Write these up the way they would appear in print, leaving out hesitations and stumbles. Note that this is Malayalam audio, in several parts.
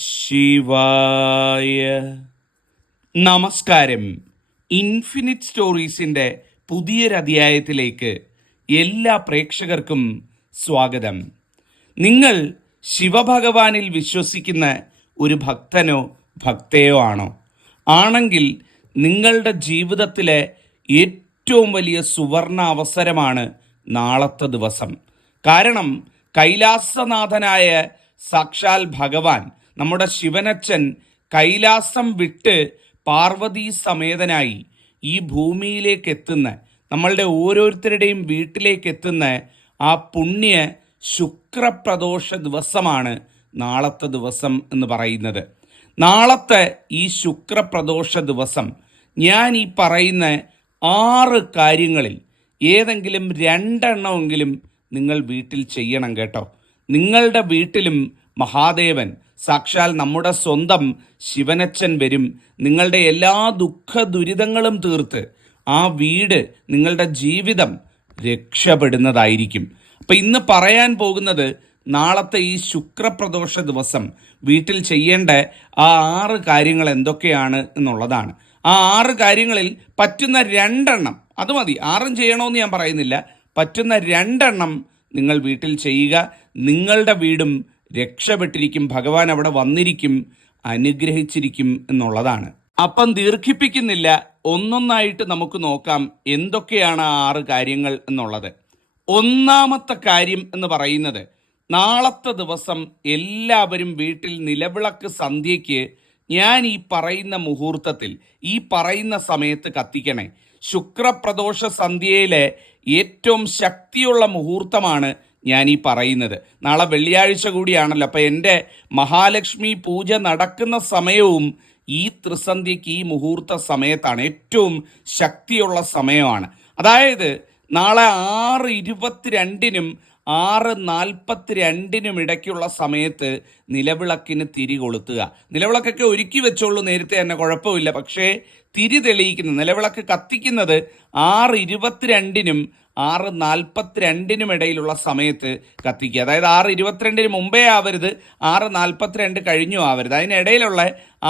ശിവായ. നമസ്കാരം. ഇൻഫിനിറ്റ് സ്റ്റോറീസിൻ്റെ പുതിയൊരധ്യായത്തിലേക്ക് എല്ലാ പ്രേക്ഷകർക്കും സ്വാഗതം. നിങ്ങൾ ശിവഭഗവാനിൽ വിശ്വസിക്കുന്ന ഒരു ഭക്തനോ ഭക്തയോ ആണോ? ആണെങ്കിൽ നിങ്ങളുടെ ജീവിതത്തിലെ ഏറ്റവും വലിയ സുവർണ അവസരമാണ് നാളത്തെ ദിവസം. കാരണം കൈലാസനാഥനായ സാക്ഷാൽ ഭഗവാൻ നമ്മുടെ ശിവനച്ഛൻ കൈലാസം വിട്ട് പാർവതീ സമേതനായി ഈ ഭൂമിയിലേക്ക് എത്തുന്ന, നമ്മളുടെ ഓരോരുത്തരുടെയും വീട്ടിലേക്ക് എത്തുന്ന ആ പുണ്യ ശുക്രപ്രദോഷ ദിവസമാണ് നാളത്തെ ദിവസം എന്ന് പറയുന്നത്. നാളത്തെ ഈ ശുക്രപ്രദോഷ ദിവസം ഞാൻ ഈ പറയുന്ന 6 കാര്യങ്ങളിൽ ഏതെങ്കിലും 2 എണ്ണമെങ്കിലും നിങ്ങൾ വീട്ടിൽ ചെയ്യണം കേട്ടോ. നിങ്ങളുടെ വീട്ടിലും മഹാദേവൻ, സാക്ഷാൽ നമ്മുടെ സ്വന്തം ശിവനച്ഛൻ വരും. നിങ്ങളുടെ എല്ലാ ദുഃഖ ദുരിതങ്ങളും തീർത്ത് ആ വീട്, നിങ്ങളുടെ ജീവിതം രക്ഷപ്പെടുന്നതായിരിക്കും. അപ്പം ഇന്ന് പറയാൻ പോകുന്നത് നാളത്തെ ഈ ശുക്രപ്രദോഷ ദിവസം വീട്ടിൽ ചെയ്യേണ്ട ആ 6 കാര്യങ്ങൾ എന്തൊക്കെയാണ് എന്നുള്ളതാണ്. ആ 6 കാര്യങ്ങളിൽ പറ്റുന്ന 2 എണ്ണം, അത് മതി, 6 ചെയ്യണമെന്ന് ഞാൻ പറയുന്നില്ല, പറ്റുന്ന 2 എണ്ണം നിങ്ങൾ വീട്ടിൽ ചെയ്യുക. നിങ്ങളുടെ വീടും രക്ഷപ്പെട്ടിരിക്കും, ഭഗവാൻ അവിടെ വന്നിരിക്കും, അനുഗ്രഹിച്ചിരിക്കും എന്നുള്ളതാണ്. അപ്പം ദീർഘിപ്പിക്കുന്നില്ല, ഒന്നൊന്നായിട്ട് നമുക്ക് നോക്കാം എന്തൊക്കെയാണ് ആ 6 കാര്യങ്ങൾ എന്നുള്ളത്. ഒന്നാമത്തെ കാര്യം എന്ന് പറയുന്നത്, നാളത്തെ ദിവസം എല്ലാവരും വീട്ടിൽ നിലവിളക്ക് സന്ധ്യയ്ക്ക് ഞാൻ ഈ പറയുന്ന മുഹൂർത്തത്തിൽ, ഈ പറയുന്ന സമയത്ത് കത്തിക്കണേ. ശുക്രപ്രദോഷ സന്ധ്യയിലെ ഏറ്റവും ശക്തിയുള്ള മുഹൂർത്തമാണ് ഞാൻ ഈ പറയുന്നത്. നാളെ വെള്ളിയാഴ്ച കൂടിയാണല്ലോ. അപ്പം എൻ്റെ മഹാലക്ഷ്മി പൂജ നടക്കുന്ന സമയവും ഈ ത്രിസന്ധ്യയ്ക്ക്, ഈ മുഹൂർത്ത സമയത്താണ്, ഏറ്റവും ശക്തിയുള്ള സമയമാണ്. അതായത് നാളെ 6:22-നും 6:42-നും ഇടയ്ക്കുള്ള സമയത്ത് നിലവിളക്കിന് തിരി കൊളുത്തുക. നിലവിളക്കൊക്കെ ഒരുക്കി വെച്ചോളൂ നേരത്തെ തന്നെ, കുഴപ്പമില്ല. പക്ഷേ തിരി തെളിയിക്കുന്നത്, നിലവിളക്ക് കത്തിക്കുന്നത് 6:22-നും 6:42-നും ഇടയിലുള്ള സമയത്ത് കത്തിക്കുക. അതായത് 6:22-ന് മുമ്പേ ആവരുത്, 6:42 കഴിഞ്ഞു ആവരുത്. അതിനിടയിലുള്ള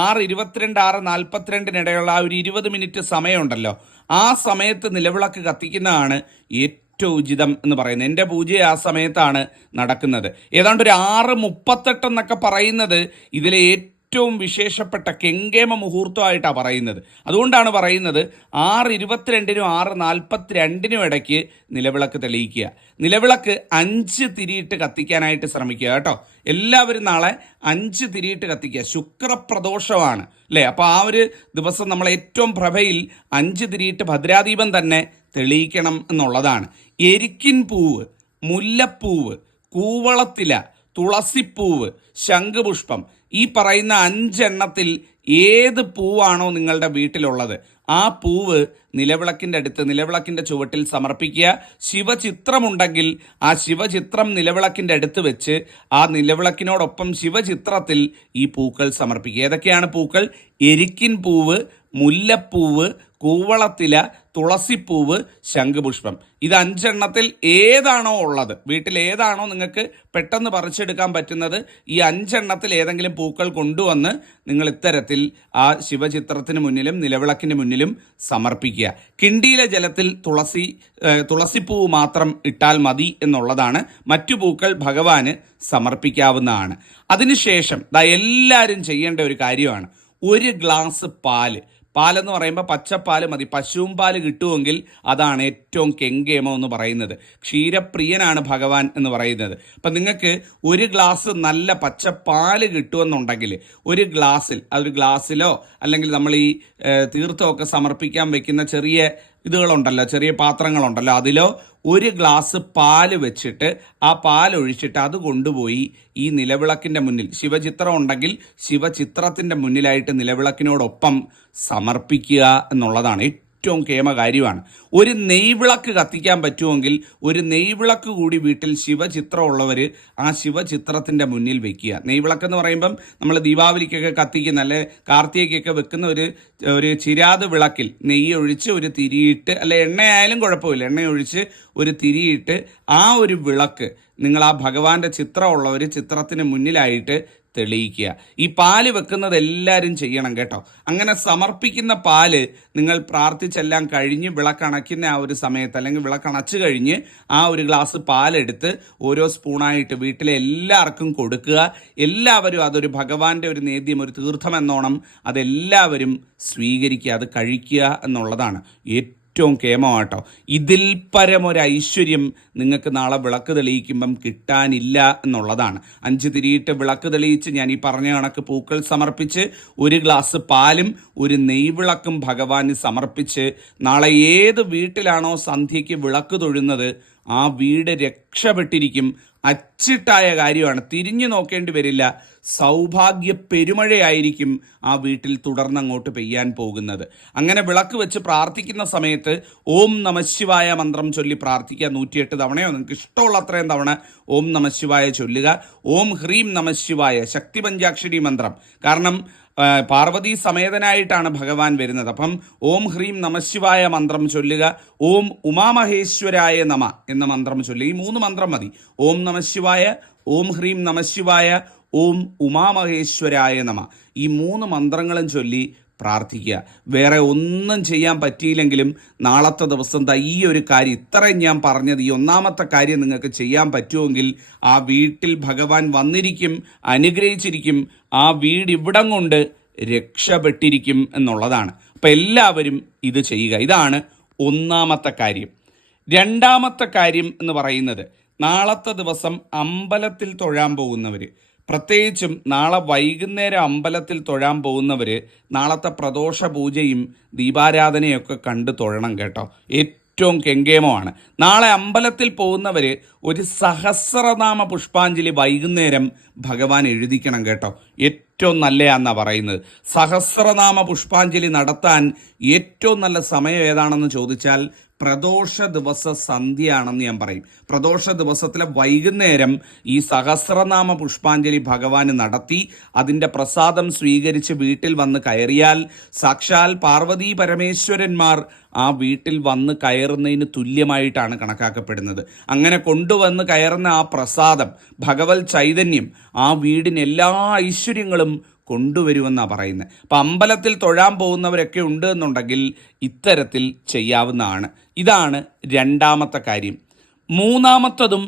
6:22, 6:42-നിടയിലുള്ള ആ ഒരു 20 മിനിറ്റ് സമയമുണ്ടല്ലോ, ആ സമയത്ത് നിലവിളക്ക് കത്തിക്കുന്നതാണ് ഏറ്റവും ഉചിതം എന്ന് പറയുന്നത്. എൻ്റെ പൂജ ആ സമയത്താണ് നടക്കുന്നത്. ഏതാണ്ട് ഒരു 6:38 എന്നൊക്കെ പറയുന്നത് ഇതിലെ ഏറ്റവും വിശേഷപ്പെട്ട കെങ്കേമ മുഹൂർത്തമായിട്ടാണ് പറയുന്നത്. അതുകൊണ്ടാണ് പറയുന്നത് 6:22-നും 6:42-നും ഇടയ്ക്ക് നിലവിളക്ക് തെളിയിക്കുക. നിലവിളക്ക് 5 തിരിയിട്ട് കത്തിക്കാനായിട്ട് ശ്രമിക്കുക കേട്ടോ. എല്ലാവരും നാളെ 5 തിരിയിട്ട് കത്തിക്കുക. ശുക്രപ്രദോഷമാണ് അല്ലേ? അപ്പോൾ ആ ഒരു ദിവസം നമ്മൾ ഏറ്റവും പ്രഭയിൽ 5 തിരിയിട്ട് ഭദ്രാദീപം തന്നെ തെളിയിക്കണം എന്നുള്ളതാണ്. എരിക്കിൻ പൂവ്, മുല്ലപ്പൂവ്, കൂവളത്തില, തുളസിപ്പൂവ്, ശംഖുപുഷ്പം, ഈ പറയുന്ന 5 എണ്ണത്തിൽ ഏത് പൂവാണോ നിങ്ങളുടെ വീട്ടിലുള്ളത് ആ പൂവ് നിലവിളക്കിൻ്റെ അടുത്ത്, നിലവിളക്കിൻ്റെ ചുവട്ടിൽ സമർപ്പിക്കുക. ശിവചിത്രമുണ്ടെങ്കിൽ ആ ശിവചിത്രം നിലവിളക്കിൻ്റെ അടുത്ത് വെച്ച് ആ നിലവിളക്കിനോടൊപ്പം ശിവചിത്രത്തിൽ ഈ പൂക്കൾ സമർപ്പിക്കുക. ഏതൊക്കെയാണ് പൂക്കൾ? എരിക്കിൻ പൂവ്, മുല്ലപ്പൂവ്, കൂവളത്തില, തുളസിപ്പൂവ്, ശംഖുപുഷ്പം. ഇത് 5 എണ്ണത്തിൽ ഏതാണോ ഉള്ളത്, വീട്ടിൽ ഏതാണോ നിങ്ങൾക്ക് പെട്ടെന്ന് പറിച്ചെടുക്കാൻ പറ്റുന്നത്, ഈ 5 എണ്ണത്തിൽ ഏതെങ്കിലും പൂക്കൾ കൊണ്ടുവന്ന് നിങ്ങൾ ഇത്തരത്തിൽ ആ ശിവചിത്രത്തിന് മുന്നിലും നിലവിളക്കിന് മുന്നിലും സമർപ്പിക്കുക. കിണ്ടിയിലെ ജലത്തിൽ തുളസിപ്പൂവ് മാത്രം ഇട്ടാൽ മതി എന്നുള്ളതാണ്. മറ്റു പൂക്കൾ ഭഗവാന് സമർപ്പിക്കാവുന്നതാണ്. അതിനുശേഷം എല്ലാവരും ചെയ്യേണ്ട ഒരു കാര്യമാണ്, 1 ഗ്ലാസ് പാലെന്ന് പറയുമ്പോൾ പച്ചപ്പാൽ മതി. പശുവും പാല് കിട്ടുമെങ്കിൽ അതാണ് ഏറ്റവും കെങ്കേമം എന്ന് പറയുന്നത്. ക്ഷീരപ്രിയനാണ് ഭഗവാൻ എന്ന് പറയുന്നത്. അപ്പം നിങ്ങൾക്ക് 1 ഗ്ലാസ് നല്ല പച്ചപ്പാല് കിട്ടുമെന്നുണ്ടെങ്കിൽ 1 ഗ്ലാസ്സിൽ, അതൊരു ഗ്ലാസ്സിലോ അല്ലെങ്കിൽ നമ്മൾ ഈ തീർത്ഥമൊക്കെ സമർപ്പിക്കാൻ വെക്കുന്ന ചെറിയ ഇതുകളുണ്ടല്ലോ, ചെറിയ പാത്രങ്ങളുണ്ടല്ലോ, അതിലോ 1 ഗ്ലാസ് പാല് വെച്ചിട്ട് ആ പാലൊഴിച്ചിട്ട് അത് കൊണ്ടുപോയി ഈ നിലവിളക്കിൻ്റെ മുന്നിൽ, ശിവചിത്രം ഉണ്ടെങ്കിൽ ശിവചിത്രത്തിൻ്റെ മുന്നിലായിട്ട് നിലവിളക്കിനോടൊപ്പം സമർപ്പിക്കുക എന്നുള്ളതാണ്. ഏറ്റവും കേമകാര്യമാണ്. 1 നെയ്വിളക്ക് കത്തിക്കാൻ പറ്റുമെങ്കിൽ 1 നെയ്വിളക്ക് കൂടി വീട്ടിൽ ശിവചിത്രമുള്ളവർ ആ ശിവചിത്രത്തിൻ്റെ മുന്നിൽ വെക്കുക. നെയ്വിളക്ക് എന്ന് പറയുമ്പം നമ്മൾ ദീപാവലിക്കൊക്കെ കത്തിക്കുന്ന, അല്ലെ കാർത്തികയ്ക്കൊക്കെ വെക്കുന്ന ഒരു ചിരാത് വിളക്കിൽ നെയ്യ് ഒഴിച്ച് ഒരു തിരിയിട്ട്, അല്ലെ എണ്ണയായാലും കുഴപ്പമില്ല, എണ്ണയൊഴിച്ച് ഒരു തിരിയിട്ട് ആ ഒരു വിളക്ക് നിങ്ങൾ ആ ഭഗവാന്റെ ചിത്രമുള്ള ഒരു ചിത്രത്തിന് മുന്നിലായിട്ട് തെളിയിക്കുക. ഈ പാല് വെക്കുന്നത് എല്ലാവരും ചെയ്യണം കേട്ടോ. അങ്ങനെ സമർപ്പിക്കുന്ന പാല് നിങ്ങൾ പ്രാർത്ഥിച്ചെല്ലാം കഴിഞ്ഞ് വിളക്കണയ്ക്കുന്ന ആ ഒരു സമയത്ത്, അല്ലെങ്കിൽ വിളക്കണച്ച് കഴിഞ്ഞ് ആ ഒരു ഗ്ലാസ് പാലെടുത്ത് ഓരോ സ്പൂണായിട്ട് വീട്ടിലെ എല്ലാവർക്കും കൊടുക്കുക. എല്ലാവരും അതൊരു ഭഗവാന്റെ ഒരു നേദ്യം, ഒരു തീർത്ഥം എന്നോണം അതെല്ലാവരും സ്വീകരിക്കുക, അത് കഴിക്കുക എന്നുള്ളതാണ് ഏറ്റവും കേമമാട്ടോ. ഇതിൽ പരമൊരു ഐശ്വര്യം നിങ്ങൾക്ക് നാളെ വിളക്ക് തെളിയിക്കുമ്പം കിട്ടാനില്ല എന്നുള്ളതാണ്. 5 തിരിയിട്ട് വിളക്ക് തെളിയിച്ച് ഞാൻ ഈ പറഞ്ഞ കണക്ക് പൂക്കൾ സമർപ്പിച്ച് ഒരു ഗ്ലാസ് പാലും ഒരു നെയ്വിളക്കും ഭഗവാന് സമർപ്പിച്ച് നാളെ ഏത് വീട്ടിലാണോ സന്ധ്യയ്ക്ക് വിളക്ക് തൊഴുന്നത് ആ വീട് രക്ഷപ്പെട്ടിരിക്കും. അച്ചിട്ടായ കാര്യമാണ്, തിരിഞ്ഞു നോക്കേണ്ടി വരില്ല. സൗഭാഗ്യ പെരുമഴയായിരിക്കും ആ വീട്ടിൽ തുടർന്നങ്ങോട്ട് പെയ്യാൻ പോകുന്നത്. അങ്ങനെ വിളക്ക് വെച്ച് പ്രാർത്ഥിക്കുന്ന സമയത്ത് ഓം നമഃശിവായ മന്ത്രം ചൊല്ലി പ്രാർത്ഥിക്കുക. 108 തവണയോ നിങ്ങൾക്ക് ഇഷ്ടമുള്ള അത്രയും തവണ ഓം നമഃശിവായ ചൊല്ലുക. ഓം ഹ്രീം നമഃശിവായ ശക്തി പഞ്ചാക്ഷരി മന്ത്രം. കാരണം പാർവതി സമേതനായിട്ടാണ് ഭഗവാൻ വരുന്നത്. അപ്പം ഓം ഹ്രീം നമഃശിവായ മന്ത്രം ചൊല്ലുക. ഓം ഉമാമഹേശ്വരായ നമ എന്ന മന്ത്രം ചൊല്ലുക. ഈ 3 മന്ത്രം മതി. ഓം നമഃശിവായ, ഓം ഹ്രീം നമഃശിവായ, ഓം ഉമാമഹേശ്വരായ നമ. ഈ 3 മന്ത്രങ്ങളും ചൊല്ലി പ്രാർത്ഥിക്കുക. വേറെ ഒന്നും ചെയ്യാൻ പറ്റിയില്ലെങ്കിലും നാളത്തെ ദിവസം ഈ ഒരു കാര്യം, ഇത്രയും ഞാൻ പറഞ്ഞത്, ഈ 1-ാമത്തെ കാര്യം നിങ്ങൾക്ക് ചെയ്യാൻ പറ്റുമെങ്കിൽ ആ വീട്ടിൽ ഭഗവാൻ വന്നിരിക്കും, അനുഗ്രഹിച്ചിരിക്കും. ആ വീട് ഇവിടം കൊണ്ട് രക്ഷപ്പെട്ടിരിക്കും എന്നുള്ളതാണ്. അപ്പം എല്ലാവരും ഇത് ചെയ്യുക. ഇതാണ് 1-ാമത്തെ കാര്യം. 2-ാമത്തെ കാര്യം എന്ന് പറയുന്നത്, നാളത്തെ ദിവസം അമ്പലത്തിൽ തൊഴാൻ പോകുന്നവർ, പ്രത്യേകിച്ചും നാളെ വൈകുന്നേരം അമ്പലത്തിൽ തൊഴാൻ പോകുന്നവർ നാളത്തെ പ്രദോഷ പൂജയും ദീപാരാധനയൊക്കെ കണ്ടു തൊഴണം കേട്ടോ. ഏറ്റവും കെങ്കേമമാണ്. നാളെ അമ്പലത്തിൽ പോകുന്നവർ ഒരു സഹസ്രനാമ പുഷ്പാഞ്ജലി വൈകുന്നേരം ഭഗവാൻ എഴുതിക്കണം കേട്ടോ. ഏറ്റവും നല്ലതാണെന്നാണ് പറയുന്നത്. സഹസ്രനാമ പുഷ്പാഞ്ജലി നടത്താൻ ഏറ്റവും നല്ല സമയം ഏതാണെന്ന് ചോദിച്ചാൽ പ്രദോഷ ദിവസ സന്ധ്യയാണെന്ന് ഞാൻ പറയും. പ്രദോഷ ദിവസത്തിലെ വൈകുന്നേരം ഈ സഹസ്രനാമ പുഷ്പാഞ്ജലി ഭഗവാന് നടത്തി അതിൻ്റെ പ്രസാദം സ്വീകരിച്ച് വീട്ടിൽ വന്ന് കയറിയാൽ സാക്ഷാൽ പാർവതീ പരമേശ്വരന്മാർ ആ വീട്ടിൽ വന്ന് കയറുന്നതിന് തുല്യമായിട്ടാണ് കണക്കാക്കപ്പെടുന്നത്. അങ്ങനെ കൊണ്ടുവന്ന് കയറുന്ന ആ പ്രസാദം, ഭഗവത് ചൈതന്യം ആ വീടിന് എല്ലാ ഐശ്വര്യങ്ങളും കൊണ്ടുവരുമെന്നാണ് പറയുന്നത്. അപ്പം അമ്പലത്തിൽ തൊഴാൻ പോകുന്നവരൊക്കെ ഉണ്ട് എന്നുണ്ടെങ്കിൽ ഇത്തരത്തിൽ ചെയ്യാവുന്നതാണ്. ഇതാണ് 2-ാമത്തെ കാര്യം. 3-ാമത്തതും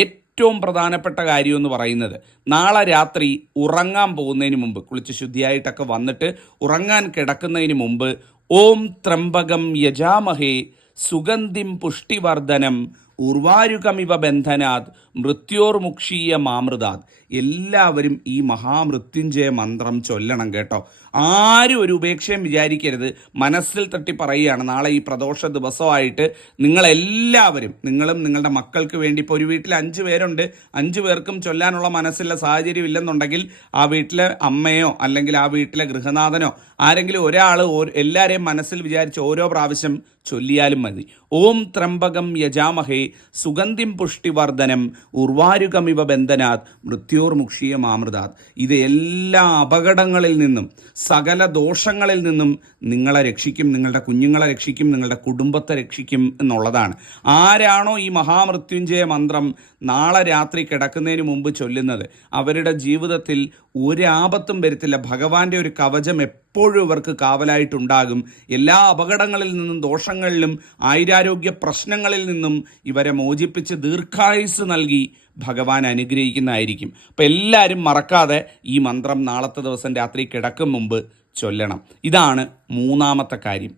ഏറ്റവും പ്രധാനപ്പെട്ട കാര്യം എന്ന് പറയുന്നത്, നാളെ രാത്രി ഉറങ്ങാൻ പോകുന്നതിന് മുമ്പ്, കുളിച്ച് ശുദ്ധിയായിട്ടൊക്കെ വന്നിട്ട് ഉറങ്ങാൻ കിടക്കുന്നതിന് മുമ്പ് ഓം ത്രംബകം യജാമഹേ സുഗന്ധിം പുഷ്ടിവർദ്ധനം ഉർവാരുകമിവ ബന്ധനാത് മൃത്യോർമുക്ഷീയ മാമൃതാത്. എല്ലാവരും ഈ മഹാമൃത്യുഞ്ജയ മന്ത്രം ചൊല്ലണം കേട്ടോ. ആരും ഒരു ഉപേക്ഷയും വിചാരിക്കരുത്. മനസ്സിൽ തട്ടി പറയുകയാണ്, നാളെ ഈ പ്രദോഷ ദിവസമായിട്ട് നിങ്ങളെല്ലാവരും, നിങ്ങളും നിങ്ങളുടെ മക്കൾക്ക് വേണ്ടി, ഇപ്പോൾ ഒരു വീട്ടിൽ 5 പേരുണ്ട്, 5 പേർക്കും ചൊല്ലാനുള്ള മനസ്സിലുള്ള സാഹചര്യം ഇല്ലെന്നുണ്ടെങ്കിൽ ആ വീട്ടിലെ അമ്മയോ അല്ലെങ്കിൽ ആ വീട്ടിലെ ഗൃഹനാഥനോ ആരെങ്കിലും ഒരാൾ എല്ലാവരെയും മനസ്സിൽ വിചാരിച്ച് ഓരോ പ്രാവശ്യം ചൊല്ലിയാലും മതി. ഓം ത്രംബകം യജാമഹേ സുഗന്ധിം പുഷ്ടിവർദ്ധനം ഉർവാരുകമിവ ബന്ധനാത് മൃത്യോർമുക്ഷീയ മാമൃതാത്. ഇത് എല്ലാ അപകടങ്ങളിൽ നിന്നും സകല ദോഷങ്ങളിൽ നിന്നും നിങ്ങളെ രക്ഷിക്കും, നിങ്ങളുടെ കുഞ്ഞുങ്ങളെ രക്ഷിക്കും, നിങ്ങളുടെ കുടുംബത്തെ രക്ഷിക്കും എന്നുള്ളതാണ്. ആരാണോ ഈ മഹാമൃത്യുഞ്ജയ മന്ത്രം നാളെ രാത്രി കിടക്കുന്നതിന് മുമ്പ് ചൊല്ലുന്നത് അവരുടെ ജീവിതത്തിൽ ഒരാപത്തും വരത്തില്ല. ഭഗവാന്റെ ഒരു കവചം എപ്പോഴും ഇവർക്ക് കാവലായിട്ടുണ്ടാകും. എല്ലാ അപകടങ്ങളിൽ നിന്നും ദോഷങ്ങളിലും ആയുരാരോഗ്യ പ്രശ്നങ്ങളിൽ നിന്നും ഇവരെ മോചിപ്പിച്ച് ദീർഘായുസ് നൽകി ഭഗവാൻ അനുഗ്രഹിക്കുന്നതായിരിക്കും. അപ്പം എല്ലാവരും മറക്കാതെ ഈ മന്ത്രം നാളത്തെ ദിവസം രാത്രി കിടക്കും മുമ്പ് ചൊല്ലണം. ഇതാണ് 3-ാമത്തെ കാര്യം.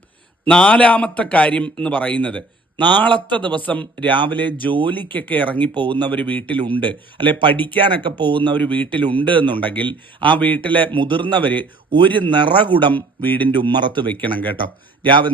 4-ാമത്തെ കാര്യം എന്ന് പറയുന്നത്, നാളത്തെ ദിവസം രാവിലെ ജോലിക്കൊക്കെ ഇറങ്ങിപ്പോകുന്നവർ വീട്ടിലുണ്ട്, അല്ലെ പഠിക്കാനൊക്കെ പോകുന്നവർ വീട്ടിലുണ്ട് എന്നുണ്ടെങ്കിൽ ആ വീട്ടിലെ മുതിർന്നവർ ഒരു നിറകുടം വീടിൻ്റെ ഉമ്മറത്ത് വെക്കണം കേട്ടോ.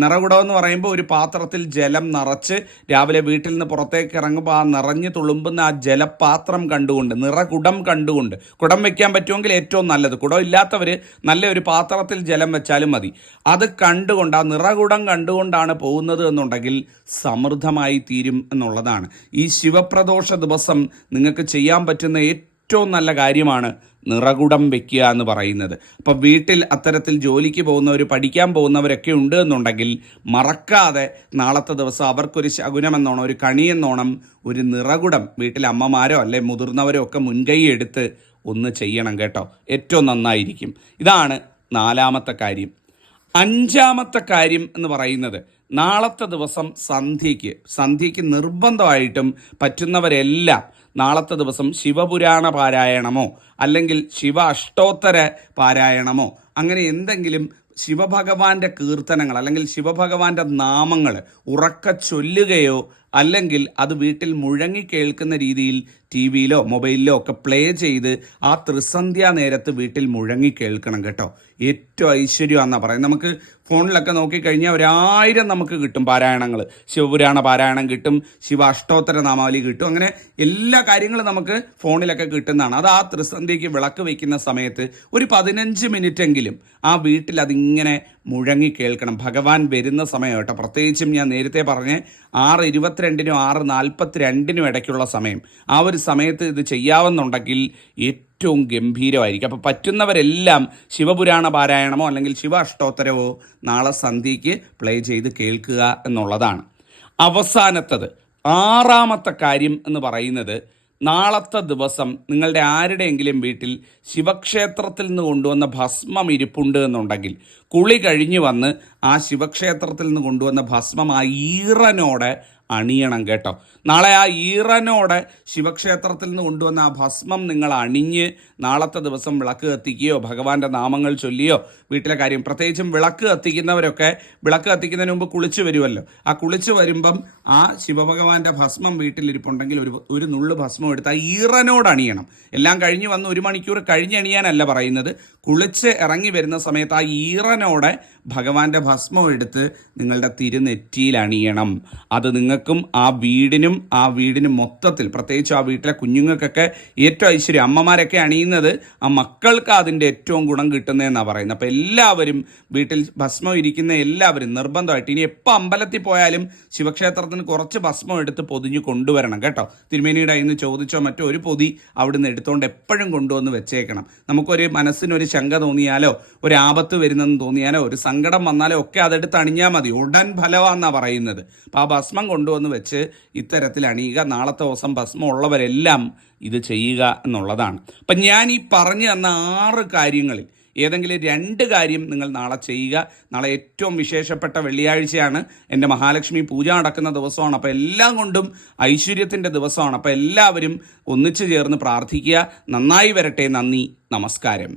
നിറകുടം എന്ന് പറയുമ്പോൾ ഒരു പാത്രത്തിൽ ജലം നിറച്ച് രാവിലെ വീട്ടിൽ നിന്ന് പുറത്തേക്ക് ഇറങ്ങുമ്പോൾ ആ നിറഞ്ഞു തുളുമ്പുന്ന ആ ജലപാത്രം കണ്ടുകൊണ്ട്, നിറകുടം കണ്ടുകൊണ്ട്, കുടം വെക്കാൻ പറ്റുമെങ്കിൽ ഏറ്റവും നല്ലത്. കുടം ഇല്ലാത്തവർ നല്ലൊരു പാത്രത്തിൽ ജലം വെച്ചാലും മതി. അത് കണ്ടുകൊണ്ട്, ആ നിറകുടം കണ്ടുകൊണ്ടാണ് പോകുന്നത് എന്നുണ്ടെങ്കിൽ സമൃദ്ധമായി തീരും എന്നുള്ളതാണ്. ഈ ശിവപ്രദോഷ ദിവസം നിങ്ങൾക്ക് ചെയ്യാൻ പറ്റുന്ന ഏറ്റവും നല്ല കാര്യമാണ് നിറകുടം വെക്കുക എന്ന് പറയുന്നത്. അപ്പം വീട്ടിൽ അത്തരത്തിൽ ജോലിക്ക് പോകുന്നവർ, പഠിക്കാൻ പോകുന്നവരൊക്കെ ഉണ്ട് എന്നുണ്ടെങ്കിൽ മറക്കാതെ നാളത്തെ ദിവസം അവർക്കൊരു ശകുനമെന്നോണം, ഒരു കണിയെന്നോണം ഒരു നിറകുടം വീട്ടിലെ അമ്മമാരോ അല്ലെ മുതിർന്നവരോ ഒക്കെ മുൻകൈ എടുത്ത് ഒന്ന് ചെയ്യണം കേട്ടോ, ഏറ്റവും നന്നായിരിക്കും. ഇതാണ് 4ാമത്തെ കാര്യം. 5ാമത്തെ കാര്യം എന്ന് പറയുന്നത് നാളത്തെ ദിവസം സന്ധ്യയ്ക്ക് നിർബന്ധമായിട്ടും പറ്റുന്നവരെല്ലാം നാളത്തെ ദിവസം ശിവപുരാണ പാരായണമോ അല്ലെങ്കിൽ ശിവ അഷ്ടോത്തര പാരായണമോ അങ്ങനെ എന്തെങ്കിലും ശിവഭഗവാന്റെ കീർത്തനങ്ങൾ അല്ലെങ്കിൽ ശിവഭഗവാന്റെ നാമങ്ങൾ ഉറക്ക ചൊല്ലുകയോ അല്ലെങ്കിൽ അത് വീട്ടിൽ മുഴങ്ങി കേൾക്കുന്ന രീതിയിൽ TV-യിലോ മൊബൈലിലോ ഒക്കെ പ്ലേ ചെയ്ത് ആ ത്രിസന്ധ്യാ നേരത്ത് വീട്ടിൽ മുഴങ്ങി കേൾക്കണം കേട്ടോ. ഏറ്റവും ഐശ്വര്യമാണെന്നാണ് പറയുന്നത്. നമുക്ക് ഫോണിലൊക്കെ നോക്കിക്കഴിഞ്ഞാൽ 1000 നമുക്ക് കിട്ടും പാരായണങ്ങൾ. ശിവപുരാണ പാരായണം കിട്ടും, ശിവ അഷ്ടോത്തര നാമാവലി കിട്ടും, അങ്ങനെ എല്ലാ കാര്യങ്ങളും നമുക്ക് ഫോണിലൊക്കെ കിട്ടുന്നതാണ്. അത് ആ ത്രിസന്ധ്യയ്ക്ക് വിളക്ക് വയ്ക്കുന്ന സമയത്ത് ഒരു 15 മിനിറ്റെങ്കിലും ആ വീട്ടിൽ അതിങ്ങനെ മുഴങ്ങി കേൾക്കണം. ഭഗവാൻ വരുന്ന സമയം കേട്ടോ. പ്രത്യേകിച്ചും ഞാൻ നേരത്തെ പറഞ്ഞ് 6:22-നും 6:42-നും ഇടയ്ക്കുള്ള സമയം, ആ ഒരു സമയത്ത് ഇത് ചെയ്യാവുന്നുണ്ടെങ്കിൽ ഏറ്റവും ഗംഭീരമായിരിക്കും. അപ്പോൾ പറ്റുന്നവരെല്ലാം ശിവപുരാണ പാരായണമോ അല്ലെങ്കിൽ ശിവ അഷ്ടോത്തരവോ നാളെ സന്ധ്യയ്ക്ക് പ്ലേ ചെയ്ത് കേൾക്കുക എന്നുള്ളതാണ്. അവസാനത്തത് 6ാമത്തെ കാര്യം എന്ന് പറയുന്നത് നാളത്തെ ദിവസം നിങ്ങളുടെ ആരുടെയെങ്കിലും വീട്ടിൽ ശിവക്ഷേത്രത്തിൽ നിന്ന് കൊണ്ടുവന്ന ഭസ്മം ഇരിപ്പുണ്ട് എന്നുണ്ടെങ്കിൽ കുളി കഴിഞ്ഞ് വന്ന് ആ ശിവക്ഷേത്രത്തിൽ നിന്ന് കൊണ്ടുവന്ന ഭസ്മം ആ ഈറനോടെ അണിയണം കേട്ടോ. നാളെ ആ ഈറനോടെ ശിവക്ഷേത്രത്തിൽ നിന്ന് കൊണ്ടുവന്ന ആ ഭസ്മം നിങ്ങൾ അണിഞ്ഞ് നാളത്തെ ദിവസം വിളക്ക് കത്തിക്കുകയോ ഭഗവാന്റെ നാമങ്ങൾ ചൊല്ലിയോ വീട്ടിലെ കാര്യം, പ്രത്യേകിച്ചും വിളക്ക് കത്തിക്കുന്നവരൊക്കെ വിളക്ക് കത്തിക്കുന്നതിന് മുമ്പ് കുളിച്ച് വരുമല്ലോ. ആ കുളിച്ച് വരുമ്പം ആ ശിവഭഗവാന്റെ ഭസ്മം വീട്ടിലിരിപ്പുണ്ടെങ്കിൽ ഒരു നുള്ളു ഭസ്മം എടുത്ത് ആ ഈറനോട് അണിയണം. എല്ലാം കഴിഞ്ഞ് വന്ന് 1 മണിക്കൂർ കഴിഞ്ഞ് അണിയാനല്ല പറയുന്നത്, കുളിച്ച് ഇറങ്ങി വരുന്ന സമയത്ത് ആ ഈറനോടെ ഭഗവാന്റെ ഭസ്മം എടുത്ത് നിങ്ങളുടെ തിരുനെറ്റിയിൽ അണിയണം. അത് നിങ്ങൾക്കും ആ വീടിനും മൊത്തത്തിൽ, പ്രത്യേകിച്ച് ആ വീട്ടിലെ കുഞ്ഞുങ്ങൾക്കൊക്കെ ഏറ്റവും ഐശ്വര്യം. അമ്മമാരൊക്കെ അണിയുന്നത് ആ മക്കൾക്ക് അതിൻ്റെ ഏറ്റവും ഗുണം കിട്ടുന്നതെന്നാണ് പറയുന്നത്. അപ്പോൾ എല്ലാവരും വീട്ടിൽ ഭസ്മം ഇരിക്കുന്ന എല്ലാവരും നിർബന്ധമായിട്ട് ഇനി എപ്പോൾ അമ്പലത്തിൽ പോയാലും ശിവക്ഷേത്രത്തിന് കുറച്ച് ഭസ്മം എടുത്ത് പൊതിഞ്ഞ് കൊണ്ടുവരണം കേട്ടോ. തിരുമേനിയുടെ കയ്യിൽ നിന്ന് ചോദിച്ചോ മറ്റോ ഒരു പൊതി അവിടുന്ന് എടുത്തുകൊണ്ട് എപ്പോഴും കൊണ്ടുവന്ന് വെച്ചേക്കണം. നമുക്കൊരു മനസ്സിനൊരു ശങ്ക തോന്നിയാലോ ഒരു ആപത്ത് വരുന്നെന്ന് തോന്നിയാലോ ഒരു സങ്കടം വന്നാലോ ഒക്കെ അതെടുത്ത് അണിഞ്ഞാൽ മതി, ഉടൻ ഫലമാണെന്നാണ് പറയുന്നത്. അപ്പോൾ ആ ഭസ്മം കൊണ്ടുവന്ന് വെച്ച് ഇത്തരത്തിൽ അണിയുക. നാളത്തെ ദിവസം ഭസ്മം ഉള്ളവരെല്ലാം ഇത് ചെയ്യുക എന്നുള്ളതാണ്. അപ്പം ഞാൻ ഈ പറഞ്ഞു തന്ന 6 കാര്യങ്ങളിൽ ഏതെങ്കിലും 2 കാര്യം നിങ്ങൾ നാളെ ചെയ്യുക. നാളെ ഏറ്റവും വിശേഷപ്പെട്ട വെള്ളിയാഴ്ചയാണ്, എൻ്റെ മഹാലക്ഷ്മി പൂജ നടക്കുന്ന ദിവസമാണ്. അപ്പോൾ എല്ലാം കൊണ്ടും ഐശ്വര്യത്തിൻ്റെ ദിവസമാണ്. അപ്പോൾ എല്ലാവരും ഒന്നിച്ചു ചേർന്ന് പ്രാർത്ഥിക്കുക. നന്നായി വരട്ടെ. നന്ദി, നമസ്കാരം.